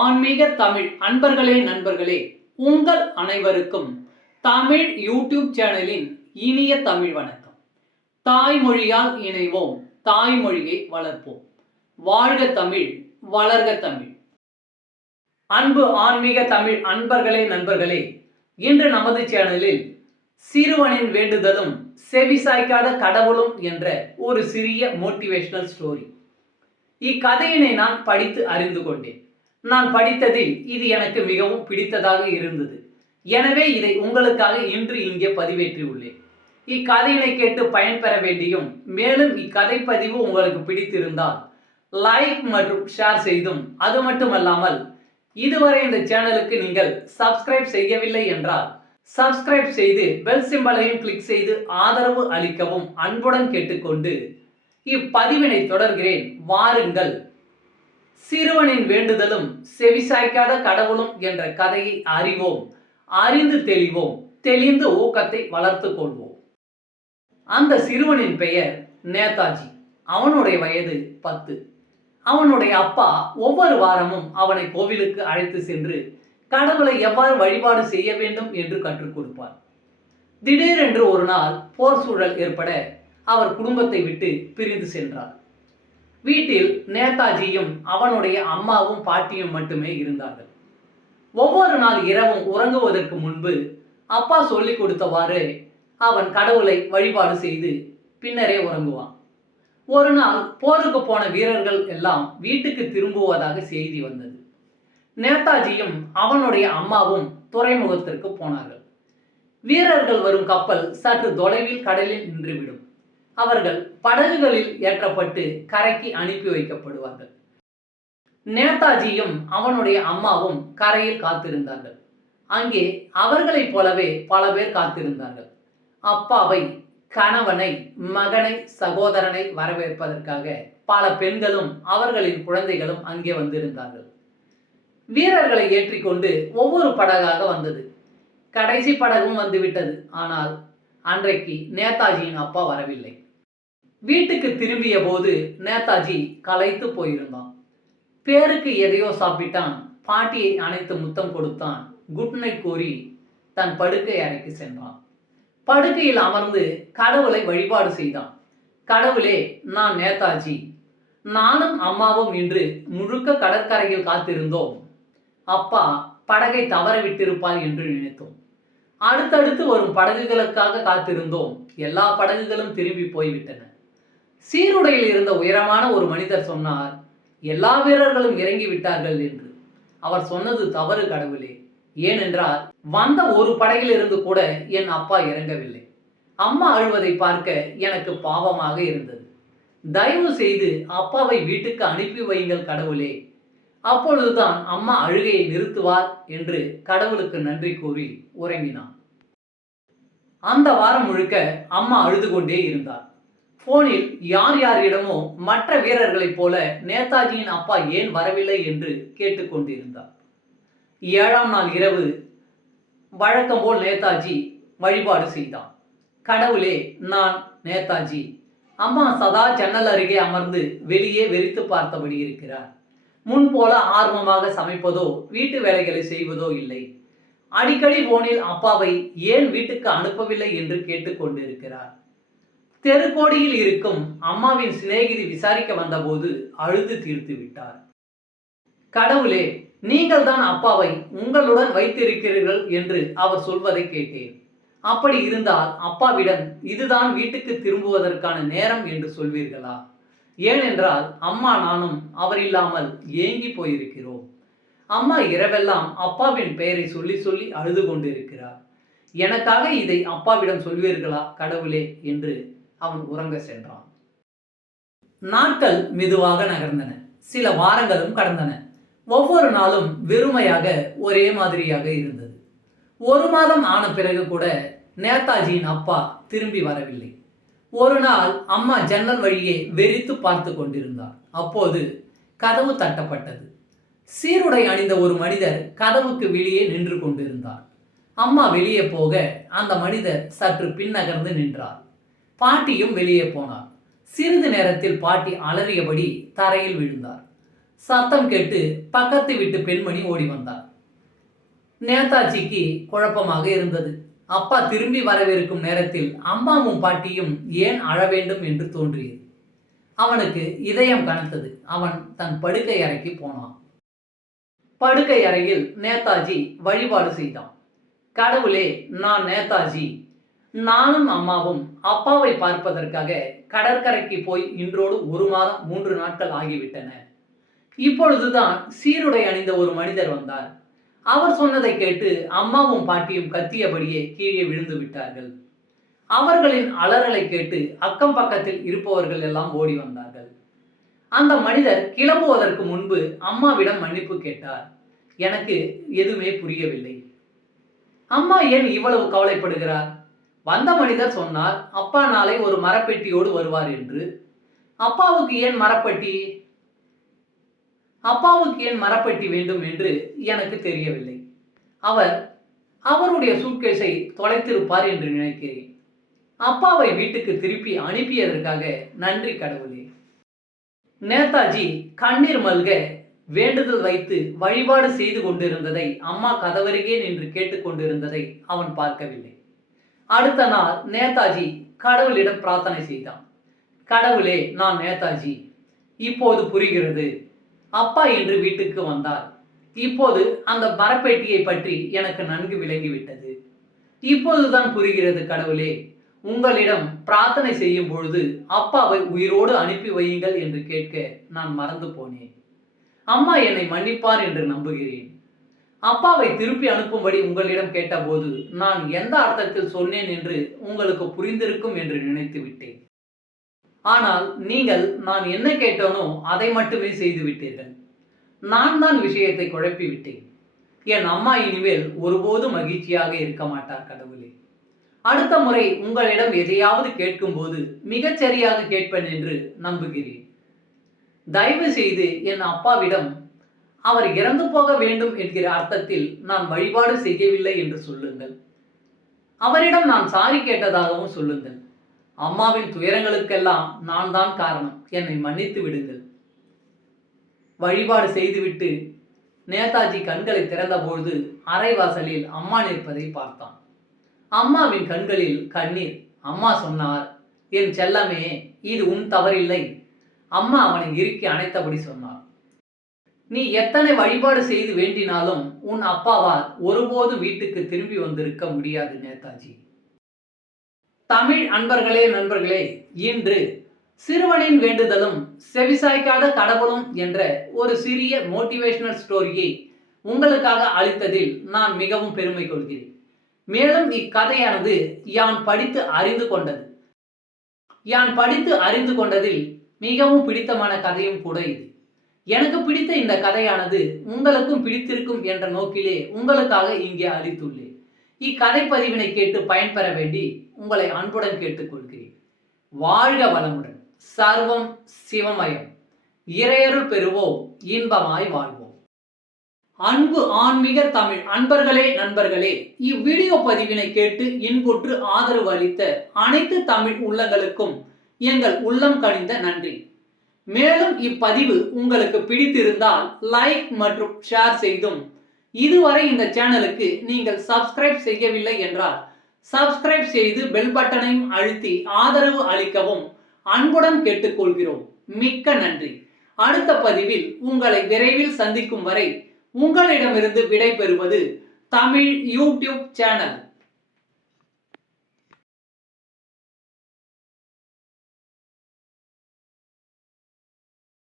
ஆன்மீக தமிழ் அன்பர்களே நண்பர்களே, உங்கள் அனைவருக்கும் தமிழ் யூடியூப் சேனலின் இனிய தமிழ் வணக்கம். தாய்மொழியால் இணைவோம், தாய்மொழியை வளர்ப்போம். வாழ்க தமிழ், வளர்க தமிழ். அன்பு ஆன்மீக தமிழ் அன்பர்களே நண்பர்களே, இன்று நமது சேனலில் சிறுவனின் வேண்டுதலும் செவிசாய்க்காத கடவுளும் என்ற ஒரு சிறிய மோட்டிவேஷனல் ஸ்டோரி. இக்கதையினை நான் படித்து அறிந்து கொண்டேன். நான் படித்ததில் இது எனக்கு மிகவும் பிடித்ததாக இருந்தது. எனவே இதை உங்களுக்காக இன்று இங்கே பதிவேற்றியுள்ளேன். இக்கதையினை கேட்டு பயன்பெற வேண்டியும், மேலும் இக்கதை பதிவு உங்களுக்கு பிடித்திருந்தால் லைக் மற்றும் ஷேர் செய்தும், அது மட்டுமல்லாமல் இதுவரை இந்த சேனலுக்கு நீங்கள் சப்ஸ்கிரைப் செய்யவில்லை என்றால் சப்ஸ்கிரைப் செய்து பெல் சிம்பலையும் கிளிக் செய்து ஆதரவு அளிக்கவும் அன்புடன் கேட்டுக்கொண்டு இப்பதிவினை தொடர்கிறேன். வாருங்கள். சிறுவனின் வேண்டுதலும் செவிசாய்க்காத கடவுளும் என்ற கதையை அறிவோம், அறிந்து தெளிவோம், தெளிந்து ஊக்கத்தை வளர்த்து கொள்வோம். அந்த சிறுவனின் பெயர் நேதாஜி. அவனுடைய வயது 10. அவனுடைய அப்பா ஒவ்வொரு வாரமும் அவனை கோவிலுக்கு அழைத்து சென்று கடவுளை எவ்வாறு வழிபாடு செய்ய வேண்டும் என்று கற்றுக் கொடுப்பார். திடீரென்று ஒரு நாள் போர் சூழல் ஏற்பட அவர் குடும்பத்தை விட்டு பிரிந்து சென்றார். வீட்டில் நேதாஜியும் அவனுடைய அம்மாவும் பாட்டியும் மட்டுமே இருந்தார்கள். ஒவ்வொரு நாள் இரவும் உறங்குவதற்கு முன்பு அப்பா சொல்லிக் கொடுத்தவாறு அவன் கடவுளை வழிபாடு செய்து பின்னரே உறங்குவான். ஒரு நாள் போருக்கு போன வீரர்கள் எல்லாம் வீட்டுக்கு திரும்புவதாக செய்தி வந்தது. நேதாஜியும் அவனுடைய அம்மாவும் துறைமுகத்திற்கு போனார்கள். வீரர்கள் வரும் கப்பல் சற்று தொலைவில் கடலில் நின்றுவிடும். அவர்கள் படகுகளில் ஏற்றப்பட்டு கரைக்கு அனுப்பி வைக்கப்படுவார்கள். நேதாஜியும் அவனுடைய அம்மாவும் கரையில் காத்திருந்தார்கள். அங்கே அவர்களைப் போலவே பல பேர் காத்திருந்தார்கள். அப்பாவை, கணவனை, மகனை, சகோதரனை வரவேற்பதற்காக பல பெண்களும் அவர்களின் குழந்தைகளும் அங்கே வந்திருந்தார்கள். வீரர்களை ஏற்றிக்கொண்டு ஒவ்வொரு படகாக வந்தது. கடைசி படகும் வந்துவிட்டது. ஆனால் அன்றைக்கு நேதாஜியின் அப்பா வரவில்லை. வீட்டுக்கு திரும்பிய போது நேதாஜி களைத்து போயிருந்தான். பேருக்கு எதையோ சாப்பிட்டான். பாட்டியை அணைத்து முத்தம் கொடுத்தான். குட் நைட் கூறி தன் படுக்கை அறைக்கு சென்றான். படுக்கையில் அமர்ந்து கடவுளை வழிபாடு செய்தான். கடவுளே, நான் நேதாஜி. நானும் அம்மாவும் இன்று முழுக்க கடற்கரையில் காத்திருந்தோம். அப்பா படகை தவற விட்டிருப்பார் என்று நினைத்தோம். அடுத்தடுத்து வரும் படகுகளுக்காக காத்திருந்தோம். எல்லா படகுகளும் திரும்பி போய்விட்டன. சீருடையில் இருந்த உயரமான ஒரு மனிதர் சொன்னார், எல்லா வீரர்களும் இறங்கி விட்டார்கள் என்று. அவர் சொன்னது தவறு கடவுளே. ஏனென்றால் வந்த ஒரு படகில் இருந்து கூட என் அப்பா இறங்கவில்லை. அம்மா அழுவதை பார்க்க எனக்கு பாவமாக இருந்தது. தயவு செய்து அப்பாவை வீட்டுக்கு அனுப்பி வையுங்கள் கடவுளே. அப்பொழுதுதான் அம்மா அழுகையை நிறுத்துவார் என்று கடவுளுக்கு நன்றி கூறி உறங்கினான். அந்த வாரம் முழுக்க அம்மா அழுது கொண்டே இருந்தார். போனில் யார் யாரிடமோ மற்ற வீரர்களைப் போல நேதாஜியின் அப்பா ஏன் வரவில்லை என்று கேட்டுக்கொண்டிருந்தார். 7ஆம் நாள் இரவு வழக்கம் போல் நேதாஜி வழிபாடு செய்தான். கடவுளே, நான் நேதாஜி. அம்மா சதா ஜன்னல் அருகே அமர்ந்து வெளியே வெறித்து பார்த்தபடி இருக்கிறார். முன்போல ஆர்வமாக சமைப்பதோ வீட்டு வேலைகளை செய்வதோ இல்லை. அடிக்கடி போனில் அப்பாவை ஏன் வீட்டுக்கு அனுப்பவில்லை என்று கேட்டுக்கொண்டிருக்கிறார். தெருக்கோடியில் இருக்கும் அம்மாவின் சிநேகிதி விசாரிக்க வந்தபோது அழுது தீர்த்து விட்டார். கடவுளே, நீங்கள் தான் அப்பாவை உங்களுடன் வைத்திருக்கிறீர்கள் என்று அவர் சொல்வதை கேட்டேன். அப்படி இருந்தால் அப்பாவிடம் இதுதான் வீட்டுக்கு திரும்புவதற்கான நேரம் என்று சொல்வீர்களா? ஏனென்றால் அம்மா நானும் அவர் இல்லாமல் ஏங்கி போயிருக்கிறோம். அம்மா இரவெல்லாம் அப்பாவின் பெயரை சொல்லி சொல்லி அழுது கொண்டிருக்கிறார். எனக்காக இதை அப்பாவிடம் சொல்வீர்களா கடவுளே என்று அவன் உறங்க சென்றான். நாட்கள் மெதுவாக நகர்ந்தன. சில வாரங்களும் கடந்தன. ஒவ்வொரு நாளும் வெறுமையாக ஒரே மாதிரியாக இருந்தது. 1 மாதம் ஆன பிறகு கூட நேதாஜியின் அப்பா திரும்பி வரவில்லை. ஒரு நாள் அம்மா ஜன்னல் வழியே வெறித்து பார்த்து கொண்டிருந்தார். அப்போது கதவு தட்டப்பட்டது. சீருடை அணிந்த ஒரு மனிதர் கதவுக்கு வெளியே நின்று கொண்டிருந்தார். அம்மா வெளியே போக அந்த மனிதர் சற்று பின்னகர்ந்து நின்றார். பாட்டியும் வெளியே போனார். சிறிது நேரத்தில் பாட்டி அலறியபடி தரையில் விழுந்தார். சத்தம் கேட்டு பக்கத்து வீட்டு பெண்மணி ஓடி வந்தார். நேதாஜிக்கு குழப்பமாக இருந்தது. அப்பா திரும்பி வரவிருக்கும் நேரத்தில் அம்மாவும் பாட்டியும் ஏன் அழ வேண்டும் என்று தோன்றியது. அவனுக்கு இதயம் கனத்தது. அவன் தன் படுக்கை அறைக்கு போனான். படுக்கை அறையில் நேதாஜி வழிபாடு செய்தான். கடவுளே, நான் நேதாஜி. நானும் அம்மாவும் அப்பாவை பார்ப்பதற்காக கடற்கரைக்கு போய் இன்றோடு 1 மாதம் 3 நாட்கள் ஆகிவிட்டன. இப்பொழுதுதான் சீருடை அணிந்த ஒரு மனிதர் வந்தார். அவர் சொன்னதை கேட்டு அம்மாவும் பாட்டியும் கத்தியபடியே கீழே விழுந்து விட்டார்கள். அவர்களின் அலறலை கேட்டு அக்கம் பக்கத்தில் இருப்பவர்கள் எல்லாம் ஓடி வந்தார்கள். அந்த மனிதர் கிளம்புவதற்கு முன்பு அம்மாவிடம் மன்னிப்பு கேட்டார். எனக்கு எதுவுமே புரியவில்லை. அம்மா ஏன் இவ்வளவு கவலைப்படுகிறார்? வந்த மனிதர் சொன்னார், அப்பா நாளை ஒரு மரப்பெட்டியோடு வருவார் என்று. அப்பாவுக்கு ஏன் மரப்பெட்டி? அப்பாவுக்கு ஏன் மரப்பெட்டி வேண்டும் என்று எனக்கு தெரியவில்லை. அவர் அவருடைய சூட்கேஸை தொலைத்திருப்பார் என்று நினைக்கிறேன். அப்பாவை வீட்டுக்கு திருப்பி அனுப்பியதற்காக நன்றி கடவுளே. நேதாஜி கண்ணீர் மல்க வேண்டுதல் வைத்து வழிபாடு செய்து கொண்டிருந்ததை அம்மா கதவருகே நின்று கேட்டுக்கொண்டிருந்ததை அவன் பார்க்கவில்லை. அடுத்த நாள் நேதாஜி கடவுளிடம் பிரார்த்தனை செய்தான். கடவுளே, நான் நேதாஜி. இப்போது புரிகிறது. அப்பா இன்று வீட்டுக்கு வந்தார். இப்போது அந்த மரப்பெட்டியை பற்றி எனக்கு நன்கு விளங்கிவிட்டது. இப்போதுதான் புரிகிறது கடவுளே. உங்களிடம் பிரார்த்தனை செய்யும் பொழுது அப்பாவை உயிரோடு அனுப்பி வையுங்கள் என்று கேட்க நான் மறந்து போனேன். அம்மா என்னை மன்னிப்பார் என்று நம்புகிறேன். அப்பாவை திருப்பி அனுப்பும்படி உங்களிடம் கேட்டபோது நான் எந்த அர்த்தத்தில் சொன்னேன் என்று உங்களுக்கு புரிந்திருக்கும் என்று நினைத்து விட்டேன். ஆனால் நீங்கள் நான் என்ன கேட்டேனோ அதை மட்டுமே செய்து விட்டீர்கள். நான் தான் விஷயத்தை குழப்பி விட்டேன். என் அம்மா இனிமேல் ஒருபோதும் மகிழ்ச்சியாக இருக்க மாட்டார் கடவுளே. அடுத்த முறை உங்களிடம் எதையாவது கேட்கும்போது மிகச்சரியாக கேட்பேன் என்று நம்புகிறேன். தயவு செய்து என் அப்பாவிடம் அவர் இறந்து போக வேண்டும் என்கிற அர்த்தத்தில் நான் வழிபாடு செய்யவில்லை என்று சொல்லுங்கள். அவரிடம் நான் சாரி கேட்டதாகவும் சொல்லுங்கள். அம்மாவின் துயரங்களுக்கெல்லாம் நான் தான் காரணம். என்னை மன்னித்து விடுங்கள். வழிபாடு செய்துவிட்டு நேதாஜி கண்களை திறந்தபொழுது அரைவாசலில் அம்மா நிற்பதை பார்த்தான். அம்மாவின் கண்களில் கண்ணீர். அம்மா சொன்னார், என் செல்லமே, இது உன் தவறில்லை. அம்மா அவனை இறுக்கி அணைத்தபடி சொன்னார், நீ எத்தனை வழிபாடு செய்து வேண்டினாலும் உன் அப்பாவால் ஒருபோது வீட்டுக்கு திரும்பி வந்திருக்க முடியாது நேதாஜி. தமிழ் அன்பர்களே, நண்பர்களே, இன்று சிறுவனின் வேண்டுதலும் செவிசாய்க்காத கடவுளும் என்ற ஒரு சிறிய மோட்டிவேஷனல் ஸ்டோரியை உங்களுக்காக அளித்ததில் நான் மிகவும் பெருமை கொள்கிறேன். மேலும் இக்கதையானது யான் படித்து அறிந்து கொண்டதில் மிகவும் பிடித்தமான கதையும் கூட இது. எனக்கு பிடித்த இந்த கதையானது உங்களுக்கும் பிடித்திருக்கும் என்ற நோக்கிலே உங்களுக்காக இங்கே அளித்துள்ளேன். இக்கதை பதிவினை கேட்டு பயன்பெற வேண்டி உங்களை அன்புடன் கேட்டுக்கொள்கிறேன். வாழ்க வளமுடன். சர்வம் சிவமயம். இறையருள் பெறுவோம். இன்பமாய் வாழ்வோம். அன்பு ஆன்மீக தமிழ் அன்பர்களே, நண்பர்களே, இவ்வீடியோ பதிவினை கேட்டு இன்புற்று ஆதரவு அளித்த அனைத்து தமிழ் உள்ளங்களுக்கும் எங்கள் உள்ளம் கனிந்த நன்றி. மேலும் இப்பதிவு உங்களுக்கு பிடித்திருந்தால் லைக் மற்றும் ஷேர் செய்தும், இதுவரை இந்த சேனலுக்கு நீங்கள் சப்ஸ்கிரைப் செய்யவில்லை என்றால் சப்ஸ்கிரைப் செய்து பெல் பட்டனையும் அழுத்தி ஆதரவு அளிக்கவும் அன்புடன் கேட்டுக்கொள்கிறோம். மிக்க நன்றி. அடுத்த பதிவில் உங்களை விரைவில் சந்திக்கும் வரை உங்களிடமிருந்து விடை பெறுவது தமிழ் யூடியூப் சேனல்.